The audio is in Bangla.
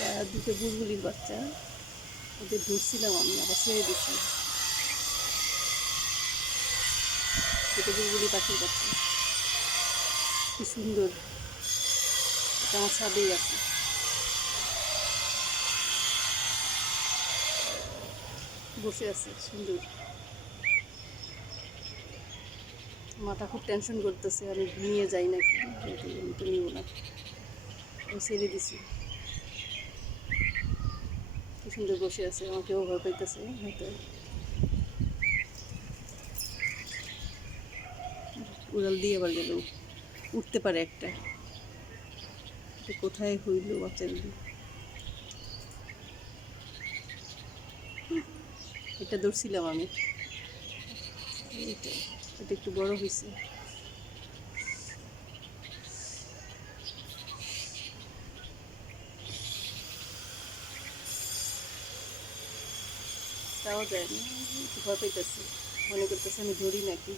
আর দুটো বুলবুলির বাচ্চা। ওদের ধরছিলাম আমি, আবার ছেড়ে দিছি দুটো বুলবুলি পাখির বাচ্চা। কি সুন্দর। এটা আমার ছাদেই আছে। বসে আছে, সুন্দর। মাথা খুব টেনশন করতেছে, আমি ঘুমিয়ে যাই নাকি? কিন্তু আমি তো নিব না। আমি ছেড়ে দিছি। সুন্দর বসে আছে, আমাকেও ভয় পাইতেছে হয়তো। উড়াল দিয়ে আবার গেল, উঠতে পারে একটা। কোথায় হইল বাচ্চাগুলো এটা ধরছিলাম আমি। এটা একটু বড় হয়েছে তাও যায় না একটু ভয় পাইতেছে মনে করতেছে আমি ধরি নাকি